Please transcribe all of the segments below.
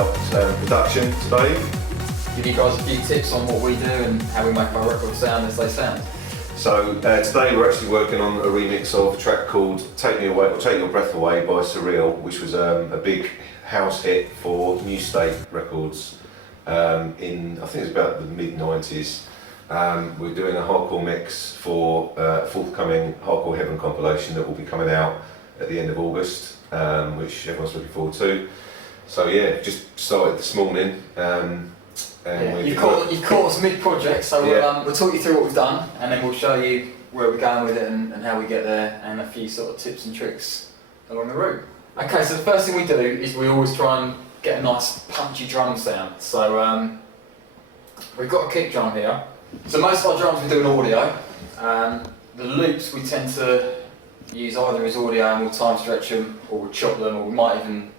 about production today. Give you guys a few tips on what we do and how we make our records sound as they sound. So today we're actually working on a remix of a track called Take Me Away or Take Your Breath Away by SuReaL, which was a big house hit for New State Records in, I think it was about the mid-90s. We're doing a hardcore mix for a forthcoming Hardcore Heaven compilation that will be coming out at the end of August, which everyone's looking forward to. So yeah, just started this morning. You've caught us mid-project, so we'll talk you through what we've done, and then we'll show you where we're going with it and how we get there, and a few sort of tips and tricks along the route. Okay, so the first thing we do is we always try and get a nice punchy drum sound. So we've got a kick drum here. So most of our drums we do in audio. The loops we tend to use either as audio and we'll time stretch them, or we'll chop them, or we might even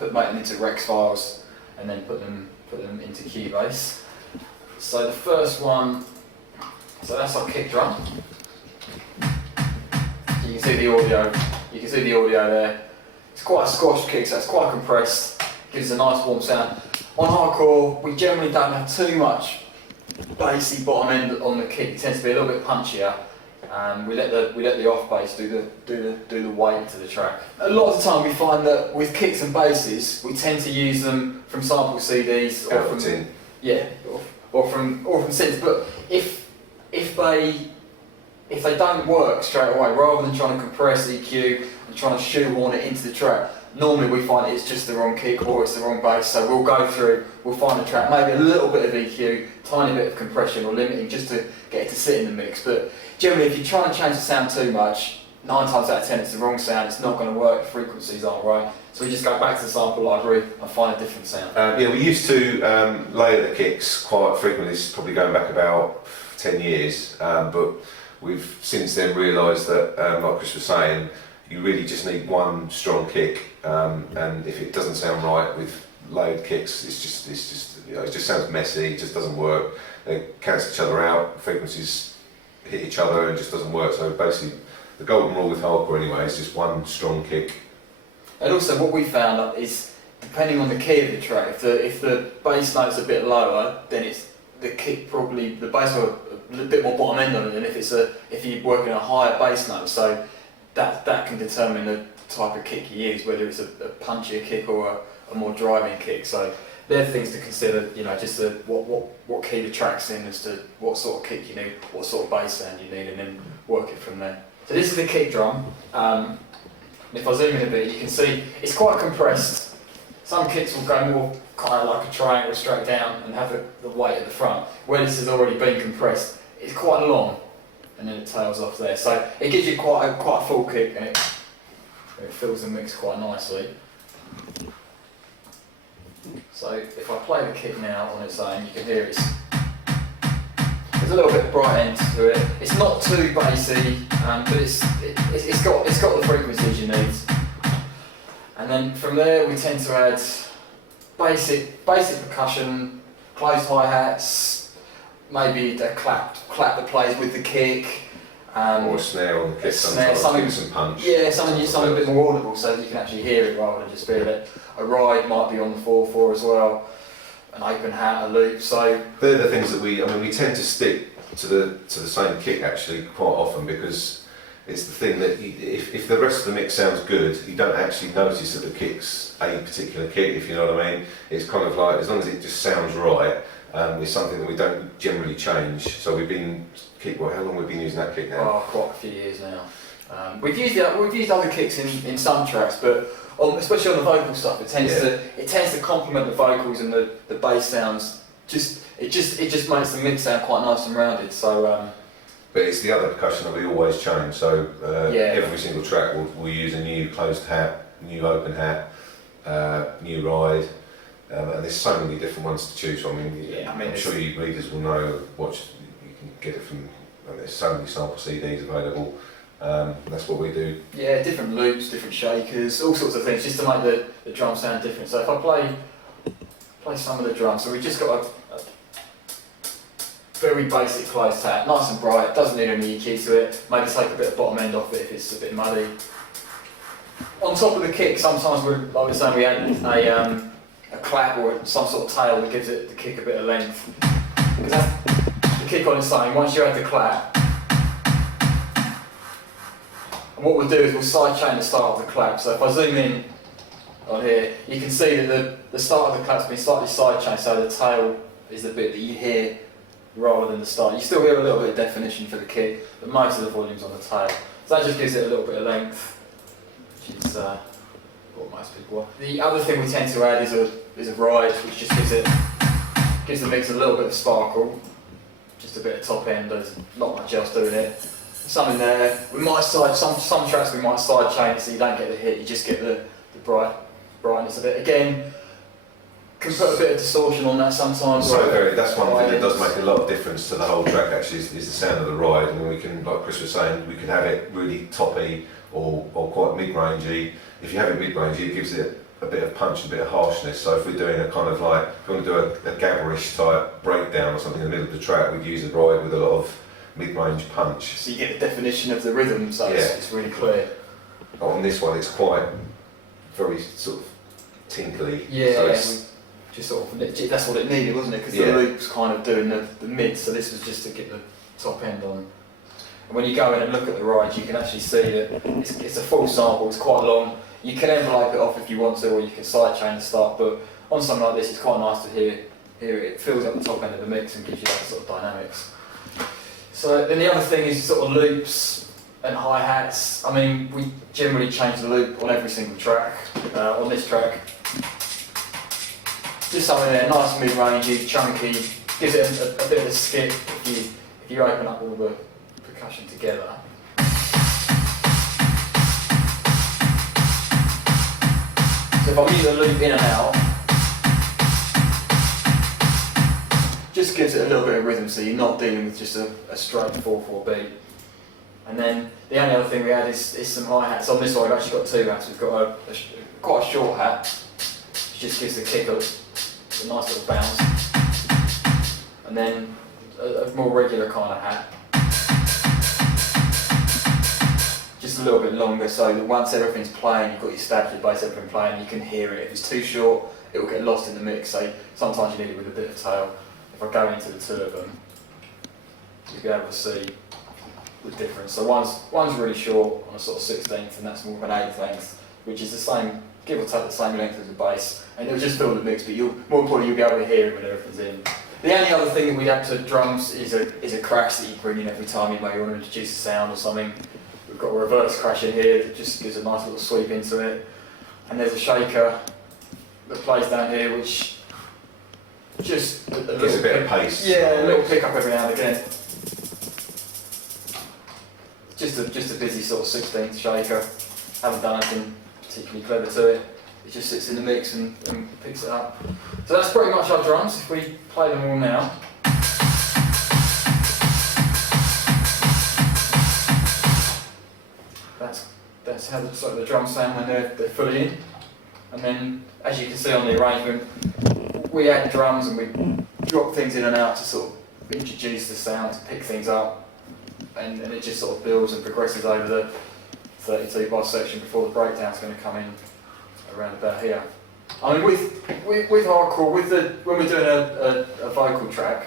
make them into Rex files and then put them into Cubase. So the first one, so that's our kick drum. You can see the audio. You can see the audio there. It's quite a squashed kick, so it's quite compressed. Gives a nice warm sound. On hardcore, we generally don't have too much bassy bottom end on the kick. It tends to be a little bit punchier. We let the off bass do the weight to the track. A lot of the time we find that with kicks and basses we tend to use them from sample CDs or from synths. But if they don't work straight away, rather than trying to compress EQ and trying to shoehorn it into the track, normally we find it's just the wrong kick or it's the wrong bass. So we'll go through, we'll find the track, maybe a little bit of EQ, tiny bit of compression or limiting just to get it to sit in the mix. But generally, if you try and change the sound too much, 9 times out of 10 it's the wrong sound, it's not going to work, the frequencies aren't right. So we just go back to the sample library and find a different sound. We used to layer the kicks quite frequently, it's probably going back about 10 years, but we've since then realised that, like Chris was saying, you really just need one strong kick, and if it doesn't sound right with layered kicks, it just sounds messy, it just doesn't work. They cancel each other out, frequencies hit each other and it just doesn't work. So basically the golden rule with hardcore anyway is just one strong kick. And also what we found is, depending on the key of the track, if the bass note's a bit lower, then it's the kick probably, the bass will have a bit more bottom end on it than if you're working a higher bass note. So that can determine the type of kick you use, whether it's a punchier kick or a more driving kick. So they're things to consider, just what key the track's in, as to what sort of kick you need, what sort of bass sound you need, and then work it from there. So this is the kick drum. If I zoom in a bit, you can see it's quite compressed. Some kicks will go more kind of like a triangle straight down and have the weight at the front. Where this has already been compressed, it's quite long, and then it tails off there. So it gives you quite a full kick, and it fills the mix quite nicely. So if I play the kick now on its own, you can hear there's a little bit of bright end to it. It's not too bassy, but it's got the frequencies you need. And then from there we tend to add basic percussion, closed hi-hats, maybe a clap that plays with the kick. Or a snare on the kick, something some punch. Yeah, something a bit more audible so that you can actually hear it rather than just feel it. A ride might be on the 4/4 as well, an open hat, a loop. So they're the things that we tend to stick to the same kick actually quite often, because it's the thing that if the rest of the mix sounds good, you don't actually notice that the kick's a particular kick, if you know what I mean. It's kind of like, as long as it just sounds right, it's something that we don't generally change. So how long have we been using that kick now? Oh, quite a few years now. We've used other kicks in some tracks, but especially on the vocal stuff, it tends to complement the vocals and the bass sounds. It just makes the mix sound quite nice and rounded. So. But it's the other percussion that we always change. So every single track we'll use a new closed hat, new open hat, new ride. And there's so many different ones to choose from. I'm sure you readers will know what you can get it from. There's so many sample CDs available. That's what we do. Yeah, different loops, different shakers, all sorts of things, just to make the drum sound different. So if I play some of the drums, so we've just got a very basic closed hat, nice and bright, doesn't need any EQ to it. Maybe take a bit of bottom end off it if it's a bit muddy. On top of the kick, sometimes we add a clap or some sort of tail that gives it the kick a bit of length. Because the kick on its own, once you add the clap, and what we'll do is we'll sidechain the start of the clap. So if I zoom in on here, you can see that the start of the clap's been slightly sidechained, so the tail is the bit that you hear rather than the start. You still hear a little bit of definition for the kick, but most of the volume's on the tail. So that just gives it a little bit of length, which is what most people want. The other thing we tend to add is a ride, which just gives the mix a little bit of sparkle, just a bit of top end. There's not much else doing it. Some in there. We might some tracks we might side chain so you don't get the hit. You just get the brightness of it. Again, can put a bit of distortion on that sometimes. So that's one thing that does make a lot of difference to the whole track. Actually, is the sound of the ride. And we can, like Chris was saying, we can have it really toppy or quite mid-rangey. If you have it mid-rangey, it gives it a bit of punch, a bit of harshness. So if we're doing a kind of like, if we want to do a gabberish type breakdown or something in the middle of the track, we'd use a ride with a lot of mid-range punch. So you get the definition of the rhythm, so it's really clear. On this one, it's quite very sort of tinkly. Yeah, so it's just sort of, that's what it needed, wasn't it? Because the loop's kind of doing the mid, so this was just to get the top end on. And when you go in and look at the ride, you can actually see that it's a full sample, it's quite long. You can envelope it off if you want to, or you can sidechain the start, but on something like this, it's quite nice to hear it. It fills up the top end of the mix and gives you that sort of dynamics. So then the other thing is sort of loops and hi-hats. I mean, we generally change the loop on every single track. On this track, just something there, nice mid-rangey, chunky, gives it a bit of a skip if you open up all the percussion together. So if I move the loop in and out, just gives it a little bit of rhythm, so you're not dealing with just a straight 4/4 beat. And then the only other thing we add is some hi-hats. On this one we've actually got two hats. We've got quite a short hat, which just gives the kick a nice little bounce. And then a more regular kind of hat. Just a little bit longer, so that once everything's playing, you've got your stabs, your bass, everything playing, you can hear it. If it's too short, it will get lost in the mix, so sometimes you need it with a bit of tail. If I go into the two of them, you'll be able to see the difference. So one's really short on a sort of 16th, and that's more of an 8th length, which is the same, give or take the same length as the bass, and it'll just fill the mix, but more importantly, you'll be able to hear it when everything's in. The only other thing that we'd add to drums is a crash that you bring in every time you maybe want to introduce a sound or something. We've got a reverse crash in here that just gives a nice little sweep into it, and there's a shaker that plays down here, which just gives a bit of pace. Yeah, a little pick up every now and again. Just a busy sort of 16th shaker. Haven't done anything particularly clever to it. It just sits in the mix and picks it up. So that's pretty much our drums. If we play them all now. That's how the drums sound when they're fully in. And then, as you can see on the arrangement, we add drums and we drop things in and out to sort of introduce the sound, to pick things up, and it just sort of builds and progresses over the 32 bar section before the breakdown's going to come in around about here. I mean, with hardcore, when we're doing a vocal track,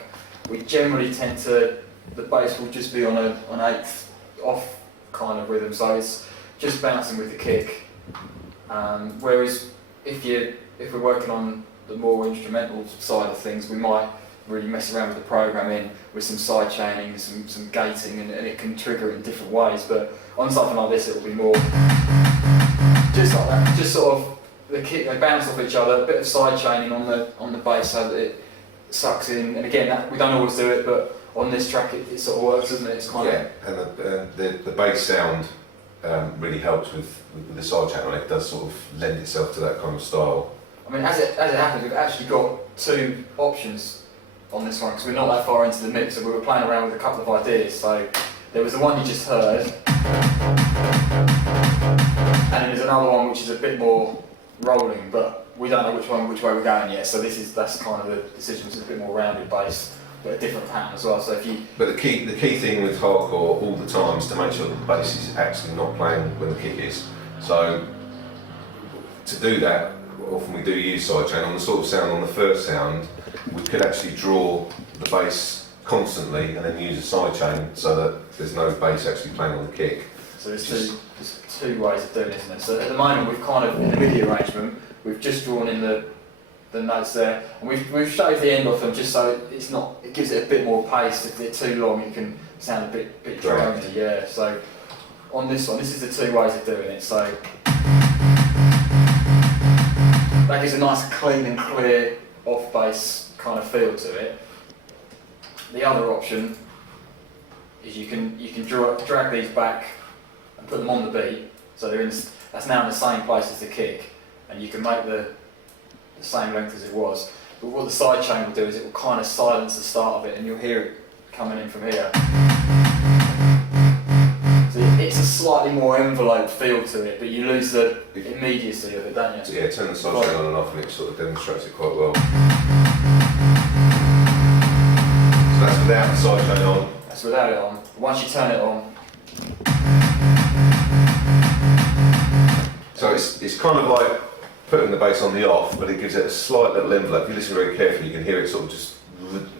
we generally tend to, the bass will just be on an 8th off kind of rhythm, so it's just bouncing with the kick. Whereas if we're working on the more instrumental side of things, we might really mess around with the programming with some side chaining, some gating, and it can trigger it in different ways. But on something like this, it will be more just like that, just sort of the kick, they bounce off each other, a bit of side chaining on the bass so that it sucks in. And again, we don't always do it, but on this track, it sort of works, doesn't it? It's kind of and the bass sound really helps with the side channel. It does sort of lend itself to that kind of style. I mean, as it happens, we've actually got two options on this one because we're not that far into the mix, so we were playing around with a couple of ideas. So there was the one you just heard, and then there's another one which is a bit more rolling, but we don't know which way we're going yet. So that's kind of the decision. It's a bit more rounded bass, but a different pattern as well. So if you But the key thing with hardcore all the time is to make sure that the bass is actually not playing when the kick is. So to do that, often we do use sidechain on the sort of sound on the first sound, we could actually draw the bass constantly and then use a sidechain so that there's no bass actually playing on the kick. So there's two ways of doing it, isn't there? So at the moment we've kind of, in the MIDI arrangement, we've just drawn in the notes there, and we've shaved the end off them just so it's not, it gives it a bit more pace. If they're too long it can sound a bit drony, yeah. So on this one, this is the two ways of doing it. So that gives a nice clean and clear off bass kind of feel to it. The other option is you can drag these back and put them on the beat, so they're in, that's now in the same place as the kick, and you can make the same length as it was. But what the sidechain will do is it will kind of silence the start of it, and you'll hear it coming in from here. So it's a slightly more enveloped feel to it, but you lose the immediacy of it, don't you? Yeah, turn the sidechain on and off and it sort of demonstrates it quite well. So that's without the sidechain on. That's without it on. Once you turn it on. So it's kind of like putting the bass on the off, but it gives it a slight little envelope. If you listen very carefully, you can hear it sort of just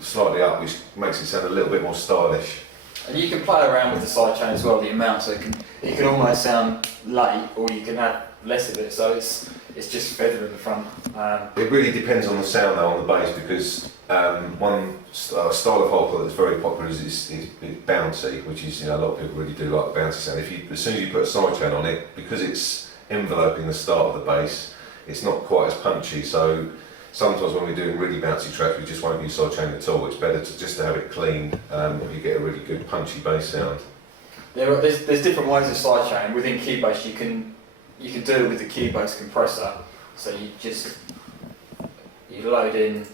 slightly up, which makes it sound a little bit more stylish. And you can play around with the sidechain as well, the amount, so it can almost sound late, or you can have less of it, so it's just feather in the front. It really depends on the sound though on the bass, because one style of hardcore that's very popular is bouncy, which is, you know, a lot of people really do like the bouncy sound. As soon as you put a sidechain on it, because it's enveloping the start of the bass, it's not quite as punchy. So sometimes when we're doing really bouncy tracks, we just won't use sidechain at all. It's better to have it clean if you get a really good punchy bass sound. There's different ways of sidechain. Within Cubase, you can do it with the Cubase compressor. So you load in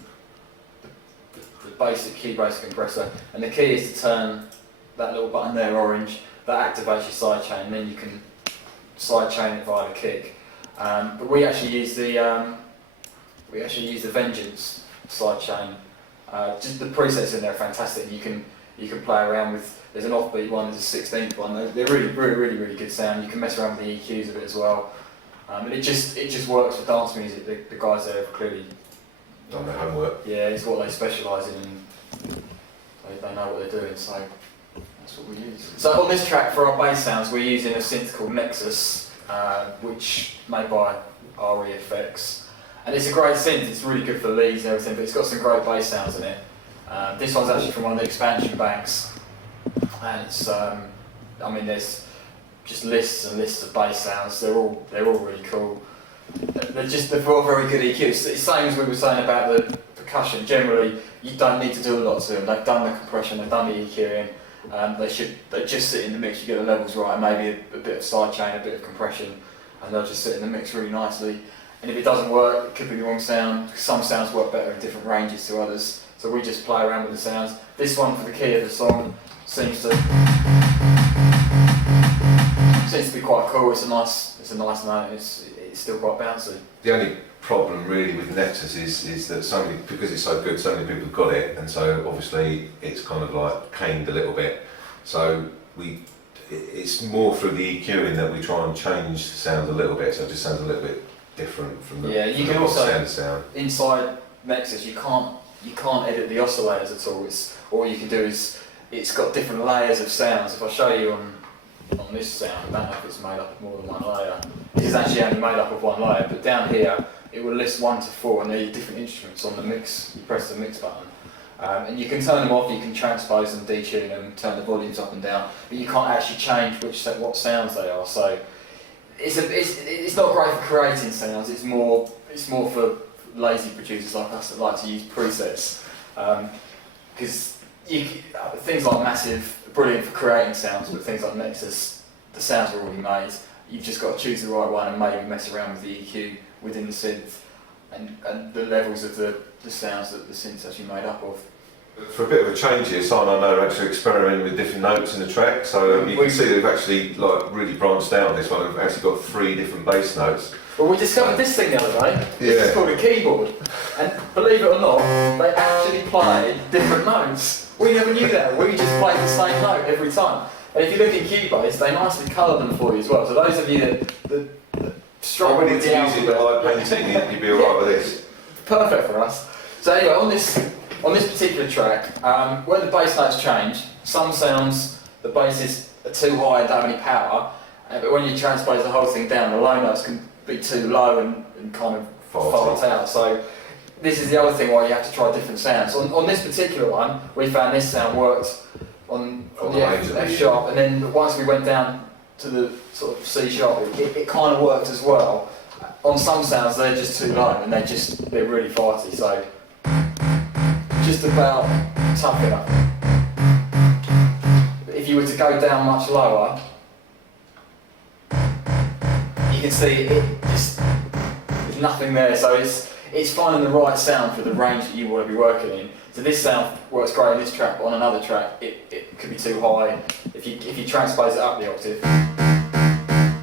the basic Cubase compressor, and the key is to turn that little button there, orange. That activates your sidechain, and then you can sidechain it via the kick. But we actually use the Vengeance sidechain. Just the presets in there are fantastic. You can play around with. There's an offbeat one, there's a 16th one. They're really good sound. You can mess around with the EQs a bit as well, and it just works for dance music. The guys there have clearly done their homework. Yeah, it's what they specialise in, and they know what they're doing. So that's what we use. So on this track for our bass sounds, we're using a synth called Nexus, which made by REFX. And it's a great synth, it's really good for leads and everything, but it's got some great bass sounds in it. This one's actually from one of the expansion banks, and it's, I mean, there's just lists and lists of bass sounds. They're all really cool. They've got very good EQ. It's the same as we were saying about the percussion. Generally, you don't need to do a lot to them. They've done the compression, they've done the EQing. They just sit in the mix. You get the levels right, maybe a bit of sidechain, a bit of compression, and they'll just sit in the mix really nicely. And if it doesn't work, it could be the wrong sound. Some sounds work better in different ranges to others, so we just play around with the sounds. This one, for the key of the song, seems to be quite cool. It's a nice note. It's still quite bouncy. The only problem really with Nexus is that because it's so good, so many people have got it, and so obviously it's kind of like caned a little bit. So it's more through the EQing that we try and change the sound a little bit, so it just sounds a little bit different from the you can also sound. Inside Nexus you can't edit the oscillators at all. All you can do is it's got different layers of sounds. If I show you on this sound, I don't know if it's made up of more than one layer. This is actually only made up of one layer, but down here it will list 1 to 4, and they're different instruments on the mix. You press the mix button, and you can turn them off. You can transpose them, detune them, turn the volumes up and down, but you can't actually change what sounds they are. So it's not great for creating sounds. It's more for lazy producers like us that like to use presets, because things like Massive are brilliant for creating sounds, but things like Nexus, the sounds are already made. You've just got to choose the right one and maybe mess around with the EQ within the synth and the levels of the sounds that the synth's actually made up of. For a bit of a change here, Simon and I are actually experimenting with different notes in the track, so you can see they've actually really branched out on this one. We've actually got 3 different bass notes. Well, we discovered this thing the other day. Yeah. This is called a keyboard, and believe it or not, they actually play different notes. We never knew that. We just played the same note every time. And if you look at Cubase, they nicely colour them for you as well. So those of you that struggle I with need the to use it alphabet. like painting, you'd be alright with this. Perfect for us. So anyway, on this particular track, when the bass notes change, some sounds the basses are too high and don't have any power, but when you transpose the whole thing down, the low notes can be too low and kind of fart out. So this is the other thing why you have to try different sounds. On this particular one, we found this sound worked on the F sharp, and then once we went down to the sort of C sharp, it kind of worked as well. On some sounds they're just too low and they're really farty, so just about tough enough. But if you were to go down much lower, you can see there's nothing there, so it's finding the right sound for the range that you want to be working in. So this sound works great in this track, but on another track it could be too high if you transpose it up the octave.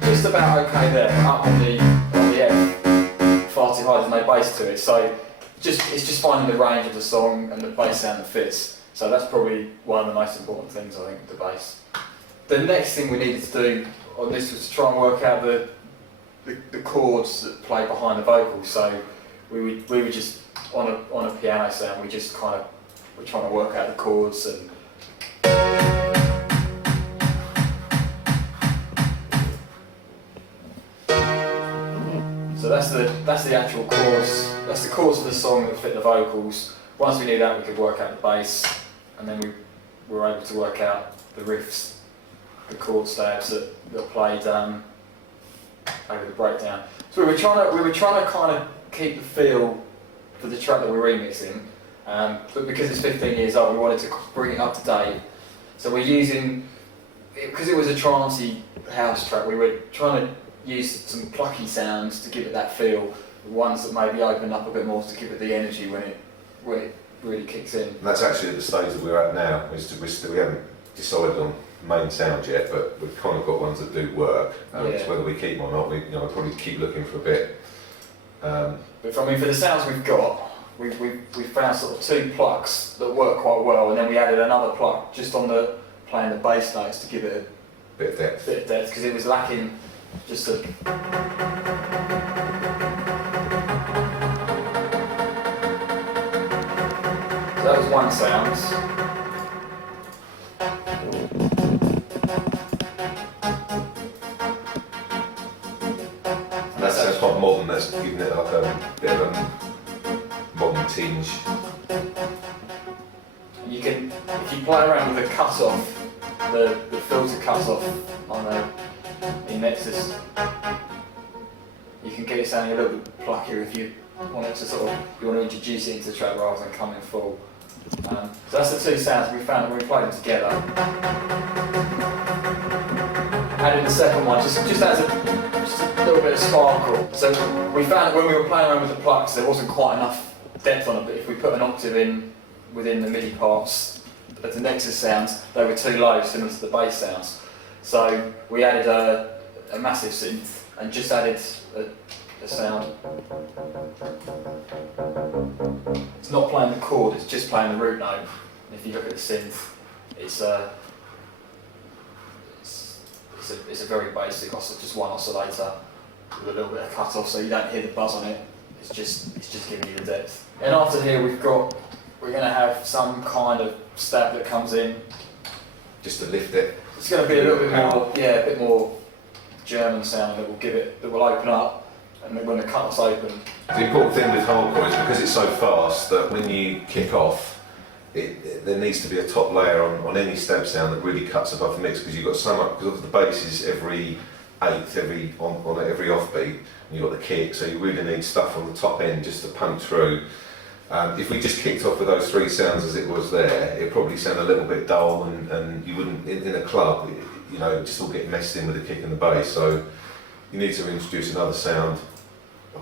Just about okay there, but up on the F, far too high, there's no bass to it. So it's just finding the range of the song and the bass sound that fits. So that's probably one of the most important things, I think, the bass. The next thing we needed to do on this was to try and work out the chords that play behind the vocals. So we were just on a piano sound. We're trying to work out the chords and. So that's the actual chords. That's the chords of the song that fit the vocals. Once we knew that, we could work out the bass, and then we were able to work out the riffs, the chord stabs that played over the breakdown. So we were trying to kind of keep the feel for the track that we're remixing, but because it's 15 years old, we wanted to bring it up to date. So we're using, because it was a trancey house track, we were trying to use some plucky sounds to give it that feel, ones that maybe open up a bit more to give it the energy when it really kicks in. And that's actually at the stage that we're at now. We haven't decided on main sound yet, but we've kind of got ones that do work. It's whether we keep them or not, we'll probably keep looking for a bit. But for the sounds we've got, we found sort of 2 plucks that work quite well, and then we added another pluck just on playing the bass notes to give it a bit of depth. Because it was lacking just a. So that was one sound. And that's quite modern, that's giving it like a bit of a modern tinge. You can, if you play around with the cut-off, the filter cut-off in Nexus, you can get it sounding a little bit pluckier if you want to introduce it into the track rather than come in full. So that's the 2 sounds we found when we played them together. Added the second one just adds a little bit of sparkle. So we found that when we were playing around with the plucks, there wasn't quite enough depth on it, but if we put an octave in within the MIDI parts of the Nexus sounds, they were too low, similar to the bass sounds. So we added a massive synth and just added a sound. It's not playing the chord, it's just playing the root note. And if you look at the synth, it's a very basic, just one oscillator with a little bit of cut off, so you don't hear the buzz on it. It's just giving you the depth. And after here we're going to have some kind of stab that comes in. Just to lift it. It's going to be a little bit more, a bit more German sound that will open up, and then when the cut's open. The important thing with hardcore is because it's so fast that when you kick off, there needs to be a top layer on any stab sound that really cuts above the mix, because you've got so much, because the bass is every eighth, every offbeat, and you've got the kick, so you really need stuff on the top end just to punch through. If we just kicked off with those 3 sounds as it was there, it'd probably sound a little bit dull, and you wouldn't, in a club, just all get messed in with the kick and the bass. So you need to introduce another sound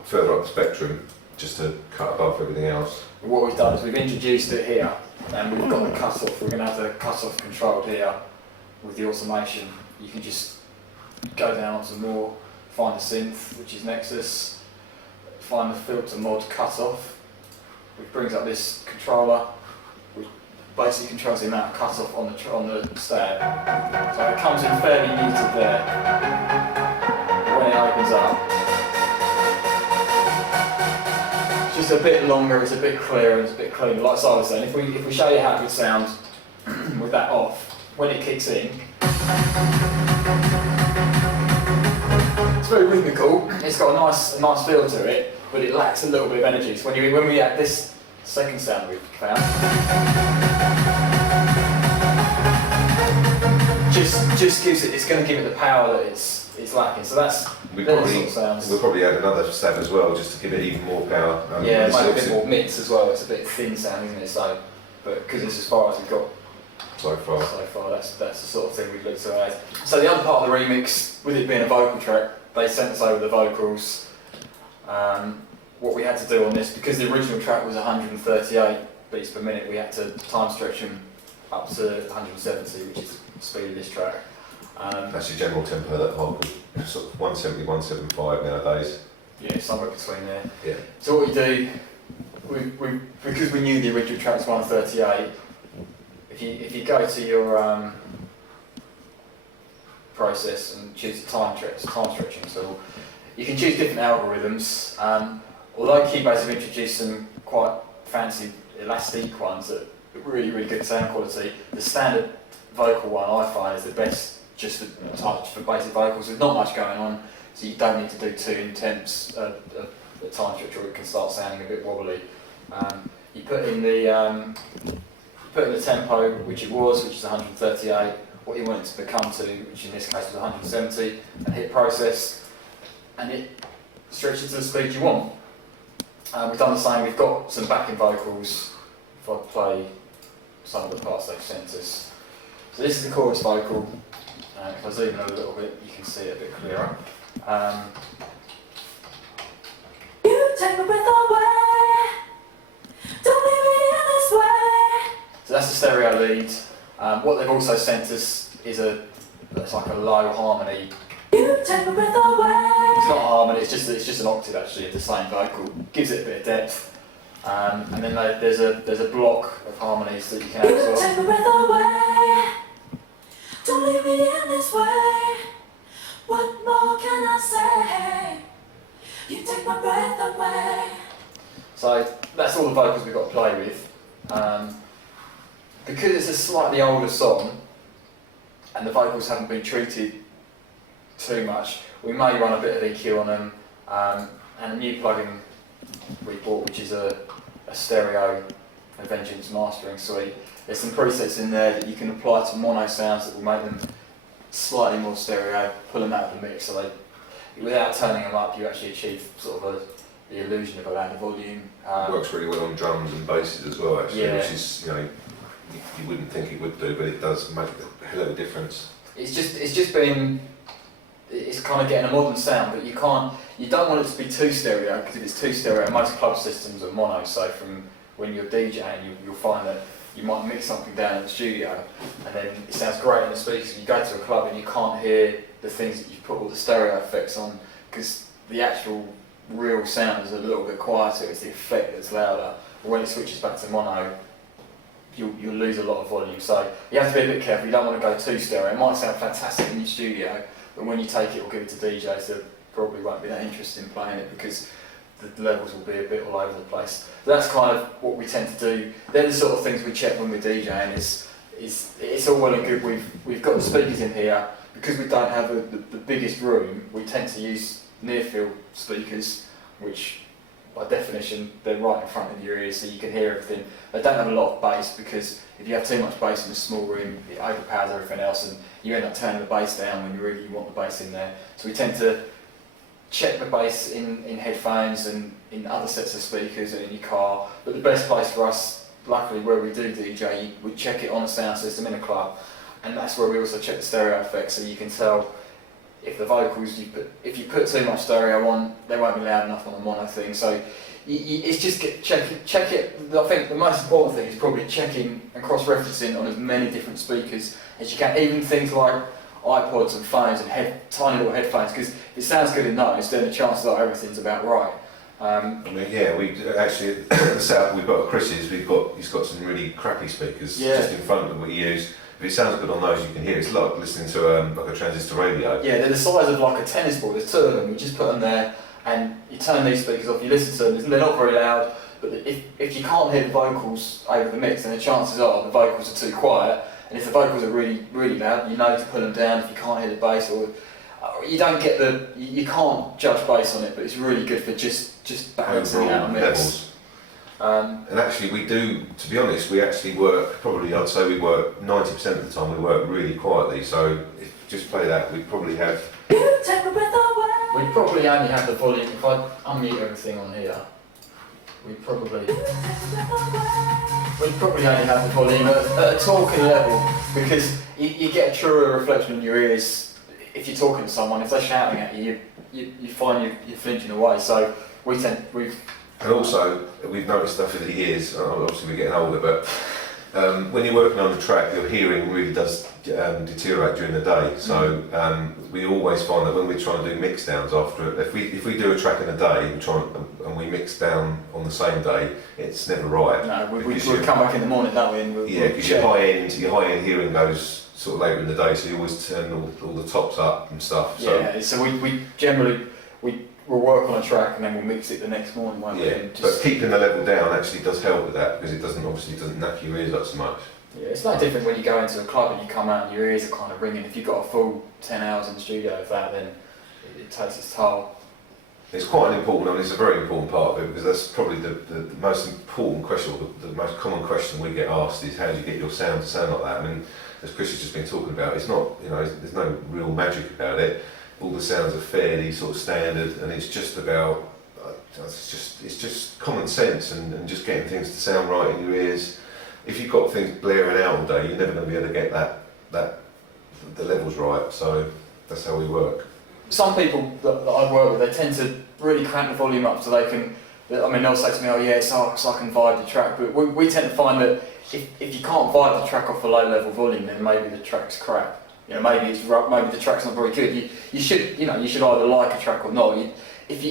further up the spectrum just to cut above everything else. What we've done is we've introduced it here, and we've got the cut-off. We're going to have the cut-off controlled here with the automation. You can just go down to more, find the synth, which is Nexus, find the filter mod cut-off, which brings up this controller, which basically controls the amount of cut-off on the stab. So it comes in fairly muted there. When it opens up, just a bit longer, it's a bit clearer, it's a bit cleaner. Like Si was saying, if we show you how it would sound with that off, when it kicks in, it's very rhythmical. It's got a nice feel to it, but it lacks a little bit of energy. So when we add this second sound we've found, just gives it. It's going to give it the power that it's lacking. So that's we'll probably add another stab as well, just to give it even more power. Yeah, make a bit more mix as well. It's a bit thin sound, isn't it? So, but because it's as far as we've got so far, that's the sort of thing we've looked to add. So the other part of the remix, with it being a vocal track, they sent us over the vocals. What we had to do on this, because the original track was 138 beats per minute, we had to time stretch them up to 170, which is the speed of this track. That's your general tempo, that vocal, sort of 170, 175 nowadays. Yeah, somewhere between there. Yeah. So what you do, because we knew the original track was 138, if you go to your process and choose the time stretching tool, you can choose different algorithms. Although Keybase have introduced some quite fancy elastic ones that are really, really good sound quality, the standard vocal one I find is the best just for basic vocals. There's not much going on, so you don't need to do too intense a time stretch, or it can start sounding a bit wobbly. You put in the tempo, which is 138, what you want it to become to, which in this case was 170, and hit process, and it stretches to the speed you want. We've done the same, we've got some backing vocals. If I play some of the parts they've sent us. So this is the chorus vocal. If I zoom in a little bit, you can see it a bit clearer. You take my breath away. Don't leave me in this way. So that's the stereo lead. What they've also sent us is it's like a low harmony. You take my breath away. It's not a harmony, it's just an octave actually of the same vocal. Gives it a bit of depth. And then there's a block of harmonies that you can add as well. You take my breath away. Don't leave me in this way. What more can I say? You take my breath away. So that's all the vocals we've got to play with. Because it's a slightly older song and the vocals haven't been treated too much, we may run a bit of EQ on them, and a new plugin we bought, which is a stereo Vengeance mastering suite. There's some presets in there that you can apply to mono sounds that will make them slightly more stereo, pull them out of the mix, so without turning them up, you actually achieve sort of the illusion of a louder volume. It works really well on drums and basses as well, actually, yeah. Which is, you wouldn't think it would do, but it does make a hell of a difference. It's kind of getting a modern sound, but you don't want it to be too stereo, because if it's too stereo, most club systems are mono, so from when you're DJing, you'll find that you might mix something down in the studio, and then it sounds great in the speakers, and you go to a club and you can't hear the things that you've put all the stereo effects on, because the actual real sound is a little bit quieter, it's the effect that's louder. But when it switches back to mono, you'll lose a lot of volume, so you have to be a bit careful. You don't want to go too stereo. It might sound fantastic in your studio, but when you take it or give it to DJs, they probably won't be that interested in playing it, because the levels will be a bit all over the place. So that's kind of what we tend to do. They're the sort of things we check when we're DJing. Is it's all well and good. We've got the speakers in here, because we don't have the biggest room. We tend to use near field speakers, which by definition they're right in front of your ears, so you can hear everything. They don't have a lot of bass, because if you have too much bass in a small room, it overpowers everything else, and you end up turning the bass down when you really want the bass in there. So we tend to check the bass in headphones and in other sets of speakers and in your car. But the best place for us, luckily where we do DJ, we check it on a sound system in a club, and that's where we also check the stereo effects, so you can tell if the vocals if you put too much stereo on, they won't be loud enough on the mono thing. So it's just check it. I think the most important thing is probably checking and cross-referencing on as many different speakers as you can, even things like iPods and phones and tiny little headphones, because if it sounds good in those, then the chances are everything's about right. We actually at the setup we've got at Chris's, he's got some really crappy speakers just in front of what you use. If it sounds good on those, you can hear. It's like listening to like a transistor radio. Yeah, they're the size of like a tennis ball. There's two of them. We just put them there, and you turn these speakers off, you listen to them, they're not very loud, but if you can't hear the vocals over the mix, then the chances are the vocals are too quiet, and if the vocals are really, really loud, you know to put them down if you can't hear the bass, or you don't get you can't judge bass on it, but it's really good for just balancing out a mix. Levels. And actually we do, to be honest, we actually work, probably I'd say we work 90% of the time we work really quietly, so if you just play that, we'd probably have... We'd probably only have the volume, if I unmute everything on here, we'd probably only have the volume at a talking level, because you get a truer reflection in your ears if you're talking to someone. If they're shouting at you, you find you're flinching away, so And also, we've noticed stuff over the years, obviously we're getting older, but when you're working on the track, your hearing really does deteriorate during the day. So we always find that when we're trying to do mix downs after, if we do a track in a day and we mix down on the same day, it's never right. No, we'll come back in the morning, don't we? And because your high end hearing goes sort of later in the day, so you always turn all the tops up and stuff. So. Yeah, so we generally we'll work on a track and then we'll mix it the next morning, won't we? Yeah, but keeping the level down actually does help with that, because it doesn't knock your ears up so much. Yeah, it's no different when you go into a club and you come out and your ears are kind of ringing. If you've got a full 10 hours in the studio of that, then it takes its toll. It's quite an important, I mean, it's a very important part of it, because that's probably the most important question, or the most common question we get asked is, how do you get your sound to sound like that? I mean, as Chris has just been talking about, it's not, there's no real magic about it. All the sounds are fairly sort of standard, and it's just about, it's just common sense and just getting things to sound right in your ears. If you've got things blaring out all day, you're never going to be able to get the levels right. So that's how we work. Some people that I work with, they tend to really crank the volume up so they can. I mean, they'll say to me, "Oh yeah, so I can vibe the track," but we tend to find that if you can't vibe the track off a low level volume, then maybe the track's crap. Maybe the track's not very good. You should either like a track or not. If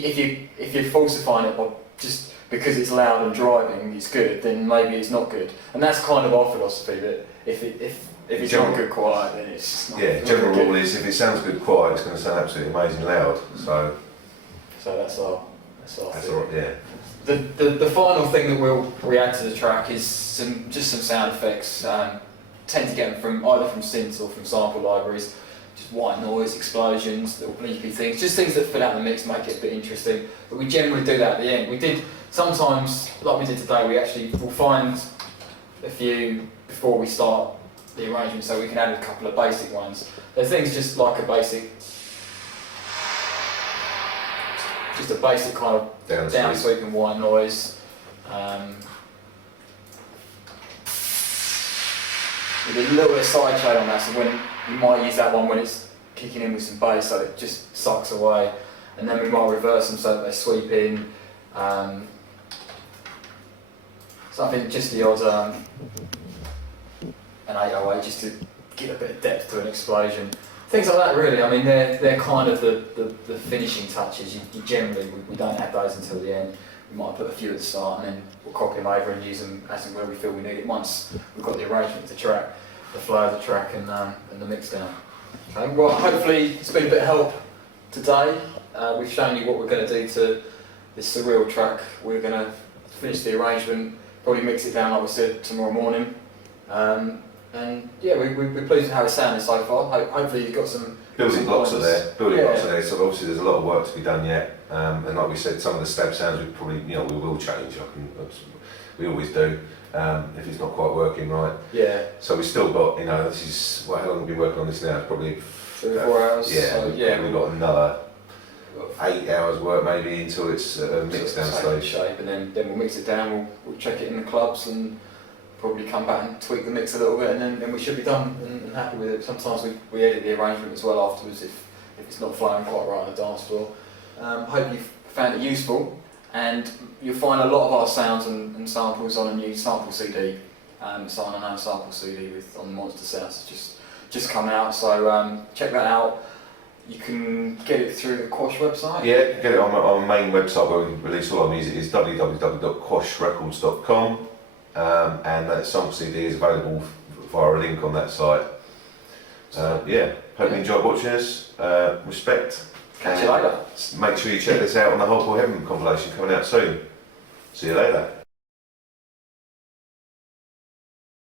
you're falsifying it or just because it's loud and driving, it's good, then maybe it's not good. And that's kind of our philosophy, that if it's not good quiet, then it's not. Yeah, general rule is if it sounds good quiet, it's going to sound absolutely amazing loud. So that's our thing. Yeah. The final thing that we add to the track is some sound effects. Tend to get them either from synths or from sample libraries. Just white noise, explosions, little bleepy things, just things that fill out the mix, make it a bit interesting. But we generally do that at the end. We did sometimes, like we did today, we'll find a few before we start the arrangement, so we can add a couple of basic ones. They're things just like a basic kind of down sweep and white noise. With a little bit of side shade on that, so when you might use that one when it's kicking in with some bass, so it just sucks away. And then we might reverse them so that they sweep in. Something just the odd an 808 just to give a bit of depth to an explosion. Things like that, really. I mean, they're kind of the finishing touches. You generally we don't add those until the end. We might put a few at the start and then we'll copy them over and use them as and where we feel we need it once we've got the arrangement of the track, the flow of the track and the mix down. Okay, well, hopefully it's been a bit of help today. We've shown you what we're going to do to this SuReaL track. We're going to finish the arrangement, probably mix it down like we said tomorrow morning. And yeah, we're pleased with how it sounded so far. Hopefully you've got some building blocks are there. So obviously there's a lot of work to be done yet. And like we said, some of the stab sounds we probably, we will change. We always do. If it's not quite working right. Yeah. So we've still got, this is, how long have we been working on this now? It's probably 3 or 4 hours. Yeah. So, we've got another 8 hours work maybe into its mix down stage. Shape, and then we'll mix it down. We'll check it in the clubs and probably come back and tweak the mix a little bit, and then we should be done and happy with it. Sometimes we edit the arrangement as well afterwards if it's not flowing quite right on the dance floor. Hope you've found it useful, and you'll find a lot of our sounds and samples on a new sample CD. It's on an sample CD on Monster Sounds. It's just come out, so check that out. You can get it through the Quash website. Yeah, get it on our main website where we release all our music. Is www.quashrecords.com. And that sample CD is available via a link on that site. Hope you enjoyed watching us. Respect. Catch you later. Make sure you check this out on the Hardcore Heaven compilation coming out soon. See you later.